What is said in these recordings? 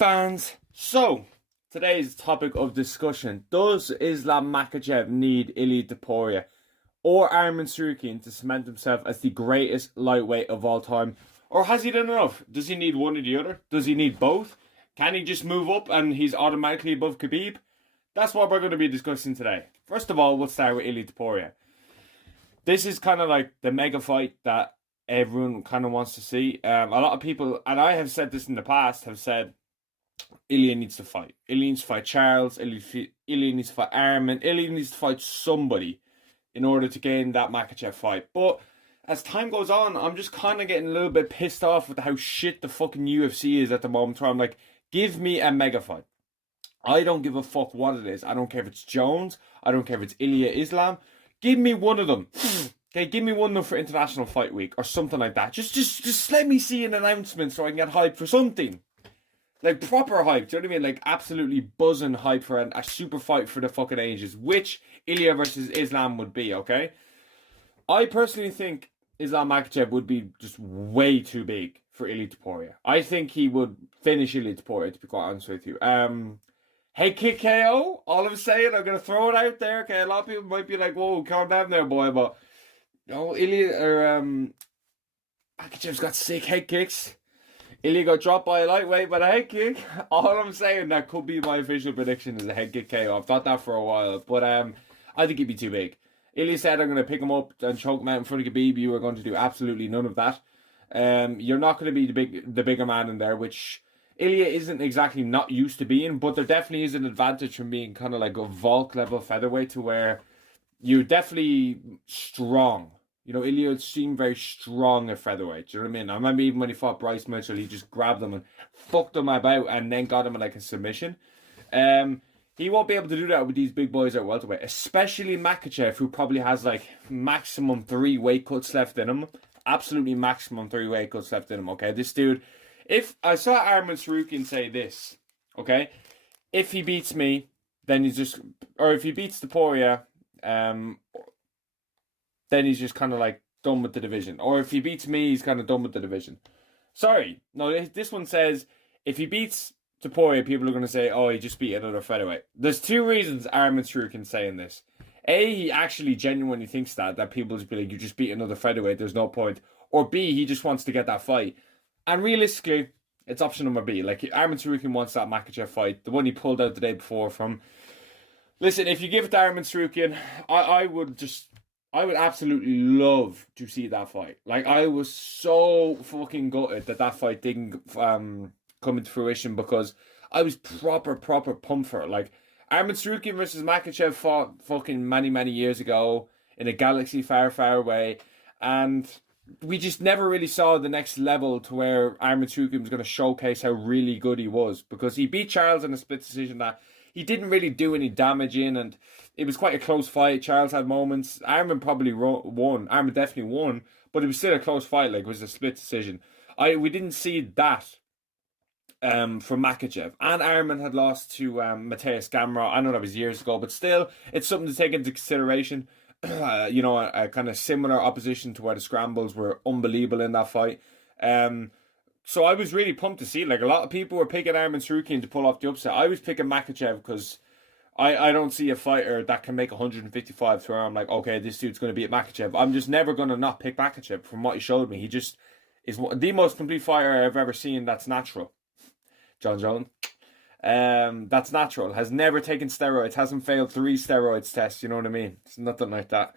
Fans. So, today's topic of discussion: does Islam Makhachev need Ilia Topuria or Arman Sarukian to cement himself as the greatest lightweight of all time? Or has he done enough? Does he need one or the other? Does he need both? Can he just move up and he's automatically above Khabib? That's what we're going to be discussing today. First of all, we'll start with Ilia Topuria. This is kind of like the mega fight that everyone kind of wants to see. A lot of people, and I have said this in the past, have said Ilia needs to fight. Ilia needs to fight Charles. Ilia needs to fight Arman. Ilia needs to fight somebody in order to gain that Makhachev fight. But as time goes on, I'm just kind of getting a little bit pissed off with how shit the fucking UFC is at the moment. Where I'm like, give me a mega fight. I don't give a fuck what it is. I don't care if it's Jones. I don't care if it's Ilia Islam. Give me one of them. Okay, give me one of them for International Fight Week or something like that. Just let me see an announcement so I can get hyped for something. Like proper hype, do you know what I mean? Like absolutely buzzing hype for a super fight for the fucking ages, which Ilia versus Islam would be, okay? I personally think Islam Makhachev would be just way too big for Ilia Topuria. I think he would finish Ilia Topuria, to be quite honest with you. Head kick KO, all I'm saying, I'm going to throw it out there, okay? A lot of people might be like, whoa, calm down there, boy, but Ilia, Makhachev's got sick head kicks. Ilia got dropped by a lightweight, but a head kick. All I'm saying, that could be my official prediction, is a head kick KO. I've thought that for a while, but I think he'd be too big. Ilia said, I'm going to pick him up and choke him out in front of Khabib. You are going to do absolutely none of that. You're not going to be the bigger man in there, which Ilia isn't exactly not used to being, but there definitely is an advantage from being kind of like a Volk level featherweight to where you're definitely strong. You know, Ilia seemed very strong at featherweight. Do you know what I mean? I remember even when he fought Bryce Mitchell, he just grabbed him and fucked him about and then got him in like a submission. He won't be able to do that with these big boys at welterweight, especially Makhachev, who probably has like maximum 3 weight cuts left in him. Absolutely maximum 3 weight cuts left in him, okay? This dude, if I saw Arman Sarukian say this, okay? If he beats me, then he's just, or if he beats Topuria, then he's just kind of like done with the division. Or if he beats me, he's kind of done with the division. Sorry. No, this one says if he beats Topuria, people are going to say, oh, he just beat another featherweight. There's 2 reasons Arman Sarukian saying this. A, he actually genuinely thinks that people just be like, you just beat another featherweight, there's no point. Or B, he just wants to get that fight. And realistically, it's option number B. Like, Arman Sarukian wants that Makhachev fight, the one he pulled out the day before from. Listen, if you give it to Arman Sarukian, I would absolutely love to see that fight. Like, I was so fucking gutted that fight didn't come into fruition because I was proper pumped for it. Like, Arman Sarukian versus Makhachev fought fucking many years ago in a galaxy far away, and we just never really saw the next level to where Arman Sarukian was going to showcase how really good he was, because he beat Charles in a split decision that he didn't really do any damage in, and it was quite a close fight. Charles had moments. Arman probably won. Arman definitely won, but it was still a close fight. Like, it was a split decision. We didn't see that from Makhachev. And Arman had lost to Mateus Gamrot. I know that was years ago, but still, it's something to take into consideration. You know, a kind of similar opposition to where the scrambles were unbelievable in that fight. So I was really pumped to see it. Like, a lot of people were picking Arman Sarukian to pull off the upset. I was picking Makhachev because I don't see a fighter that can make 155 to where I'm like, okay, this dude's going to beat Makhachev. I'm just never going to not pick Makhachev from what he showed me. He just is the most complete fighter I've ever seen that's natural. John Jones. That's natural. Has never taken steroids. Hasn't failed 3 steroids tests. You know what I mean? It's nothing like that.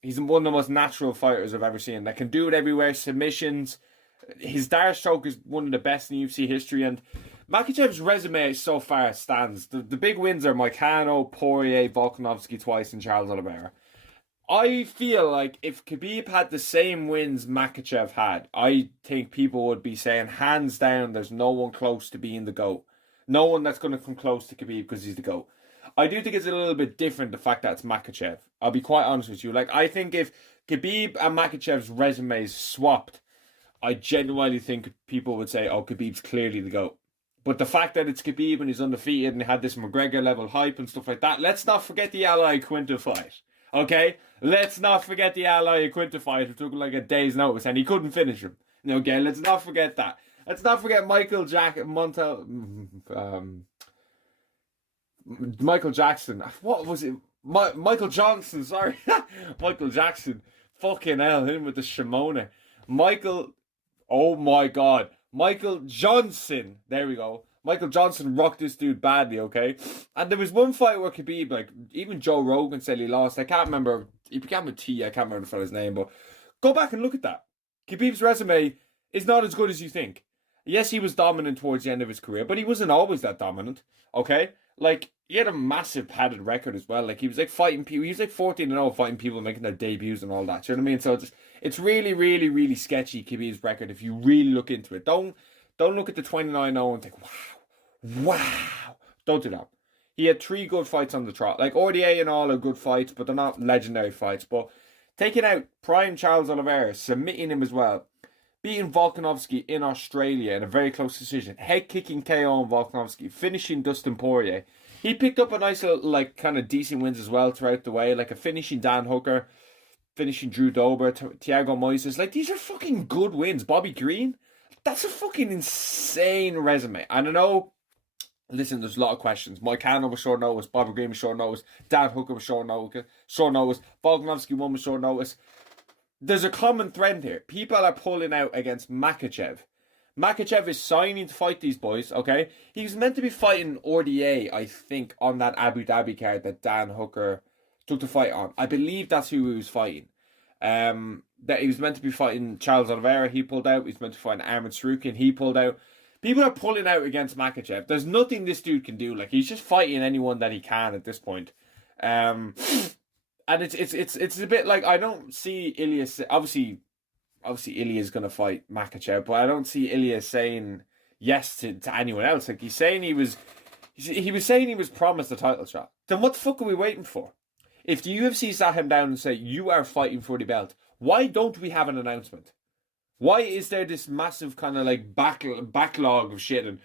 He's one of the most natural fighters I've ever seen. That can do it everywhere. Submissions. His dart stroke is one of the best in UFC history. And Makhachev's resume so far stands. The big wins are Moicano, Poirier, Volkanovski twice, and Charles Oliveira. I feel like if Khabib had the same wins Makhachev had, I think people would be saying, hands down, there's no one close to being the GOAT. No one that's going to come close to Khabib because he's the GOAT. I do think it's a little bit different, the fact that it's Makhachev. I'll be quite honest with you. Like, I think if Khabib and Makhachev's resumes swapped, I genuinely think people would say, oh, Khabib's clearly the GOAT. But the fact that it's Khabib and he's undefeated and he had this McGregor level hype and stuff like that, let's not forget the Ally Quinta fight. Okay? Let's not forget the Ally Quinta fight. It took like a day's notice and he couldn't finish him. Okay, let's not forget that. Let's not forget Michael Jackson. What was it? Michael Johnson, sorry. Michael Jackson. Fucking hell, him with the Shimona. Oh my god. Michael Johnson. There we go. Michael Johnson rocked this dude badly, okay? And there was one fight where Khabib, like, even Joe Rogan said he lost. I can't remember. He began with T. I can't remember the fella's name, but go back and look at that. Khabib's resume is not as good as you think. Yes, he was dominant towards the end of his career, but he wasn't always that dominant, okay? Like, he had a massive padded record as well. Like, he was like fighting people. He was like 14-0 fighting people making their debuts and all that. You know what I mean? So it's really, really, really sketchy, Khabib's record, if you really look into it. Don't look at the 29-0 and think, wow. Don't do that. He had 3 good fights on the trot. Like, RDA and all are good fights, but they're not legendary fights. But taking out prime Charles Oliveira, submitting him as well, beating Volkanovski in Australia in a very close decision, head-kicking KO on Volkanovski, finishing Dustin Poirier. He picked up a nice little, like, kind of decent wins as well throughout the way, like a finishing Dan Hooker, finishing Drew Dober, Thiago Moises. Like, these are fucking good wins. Bobby Green, that's a fucking insane resume. And I know, listen, there's a lot of questions. Moicano was short notice, Bobby Green was short notice, Dan Hooker was short notice, Volkanovski won with short notice. There's a common thread here. People are pulling out against Makhachev. Makhachev is signing to fight these boys, okay? He was meant to be fighting RDA, I think, on that Abu Dhabi card that Dan Hooker took the fight on. I believe that's who he was fighting. That he was meant to be fighting Charles Oliveira, he pulled out. He was meant to fight Arman Tsarukyan, he pulled out. People are pulling out against Makhachev. There's nothing this dude can do. Like, he's just fighting anyone that he can at this point. And it's a bit like, I don't see Ilia, obviously Ilia's going to fight Makhachev, but I don't see Ilia saying yes to anyone else. Like, he's saying he was saying he was promised a title shot. Then what the fuck are we waiting for? If the UFC sat him down and say, you are fighting for the belt, why don't we have an announcement? Why is there this massive kind of like backlog of shit, and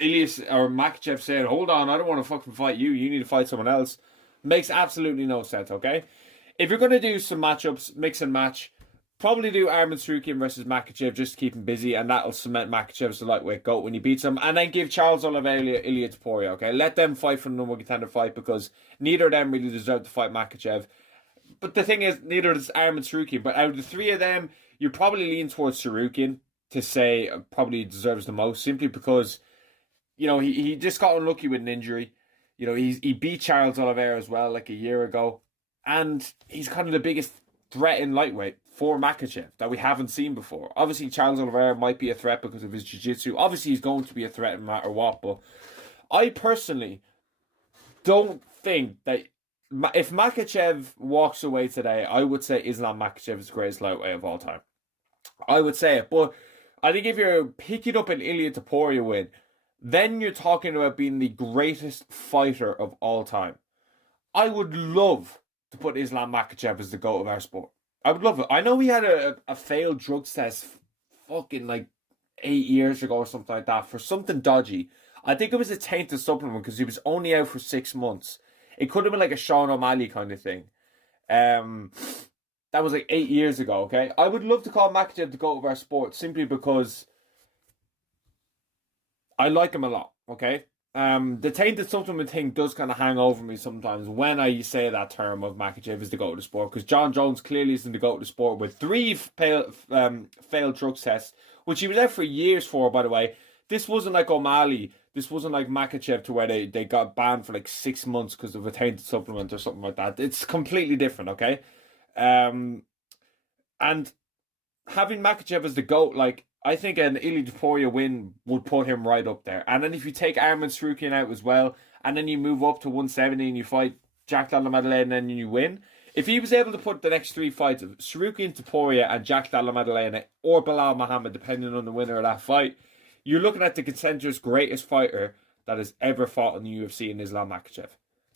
Ilia or Makhachev saying, hold on, I don't want to fucking fight you, you need to fight someone else? Makes absolutely no sense, okay? If you're going to do some matchups, mix and match, probably do Arman Tsarukyan versus Makhachev just to keep him busy, and that'll cement Makhachev as the lightweight GOAT when he beats him. And then give Charles Oliveira, Ilia Topuria, okay? Let them fight for the number one contender fight, because neither of them really deserve to fight Makhachev. But the thing is, neither does Arman Tsarukyan. But out of the 3 of them, you probably lean towards Tsarukyan to say probably deserves the most, simply because, you know, he just got unlucky with an injury. You know, he beat Charles Oliveira as well, like a year ago. And he's kind of the biggest threat in lightweight for Makhachev that we haven't seen before. Obviously, Charles Oliveira might be a threat because of his jiu-jitsu. Obviously, he's going to be a threat no matter what. But I personally don't think that if Makhachev walks away today, I would say Islam Makhachev is the greatest lightweight of all time. I would say it. But I think if you're picking up an Ilia Topuria win, then you're talking about being the greatest fighter of all time. I would love to put Islam Makhachev as the GOAT of our sport. I would love it. I know he had a failed drugs test fucking like 8 years ago or something like that for something dodgy. I think it was a tainted supplement because he was only out for 6 months. It could have been like a Sean O'Malley kind of thing. That was like 8 years ago, okay? I would love to call Makhachev the GOAT of our sport simply because I like him a lot, okay? The tainted supplement thing does kind of hang over me sometimes when I say that term of Makhachev is the GOAT of the sport, because John Jones clearly isn't the GOAT of the sport with 3 failed drugs tests, which he was out for years for, by the way. This wasn't like O'Malley. This wasn't like Makhachev to where they got banned for like 6 months because of a tainted supplement or something like that. It's completely different, okay? And having Makhachev as the GOAT, like, I think an Ilia Topuria win would put him right up there. And then if you take Arman Tsarukyan out as well, and then you move up to 170 and you fight Jack Della Maddalena and then you win. If he was able to put the next 3 fights of Tsarukyan, Topuria and Jack Della Maddalena or Bilal Muhammad, depending on the winner of that fight, you're looking at the contender's greatest fighter that has ever fought in the UFC in Islam Makhachev.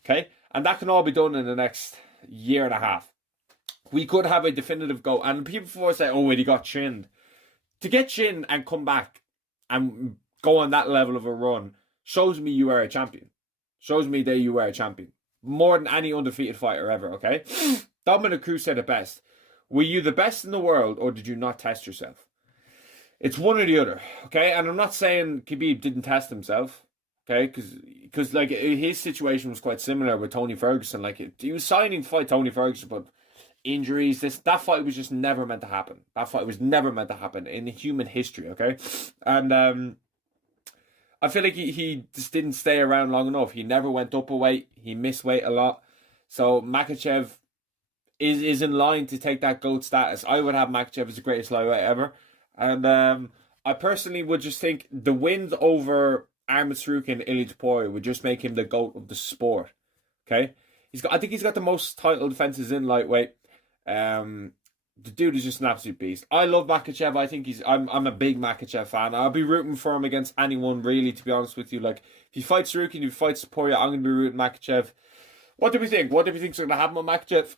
Okay? And that can all be done in the next year and a half. We could have a definitive GOAT. And people before say, oh, wait, he got chinned. To get chinned and come back and go on that level of a run shows me you are a champion. Shows me that you are a champion. More than any undefeated fighter ever, okay? Dominic Cruz said it best. Were you the best in the world or did you not test yourself? It's one or the other, okay? And I'm not saying Khabib didn't test himself, okay? Because like his situation was quite similar with Tony Ferguson. Like he was signing to fight Tony Ferguson, but injuries, that fight was just never meant to happen. That fight was never meant to happen in human history, okay? And I feel like he just didn't stay around long enough. He never went up a weight. He missed weight a lot. So Makhachev is in line to take that GOAT status. I would have Makhachev as the greatest lightweight ever. And I personally would just think the wins over Arman Tsarukyan and Ilia Topuria would just make him the GOAT of the sport. Okay? I think he's got the most title defenses in lightweight. The dude is just an absolute beast. I love Makhachev. I think I'm a big Makhachev fan. I'll be rooting for him against anyone, really, to be honest with you. Like, if he fights Tsarukyan, if he fights Topuria, I'm going to be rooting Makhachev. What do we think? What do we think's going to happen with Makhachev?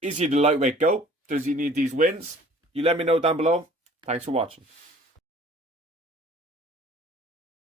Is he the lightweight GOAT? Does he need these wins? You let me know down below. Thanks for watching.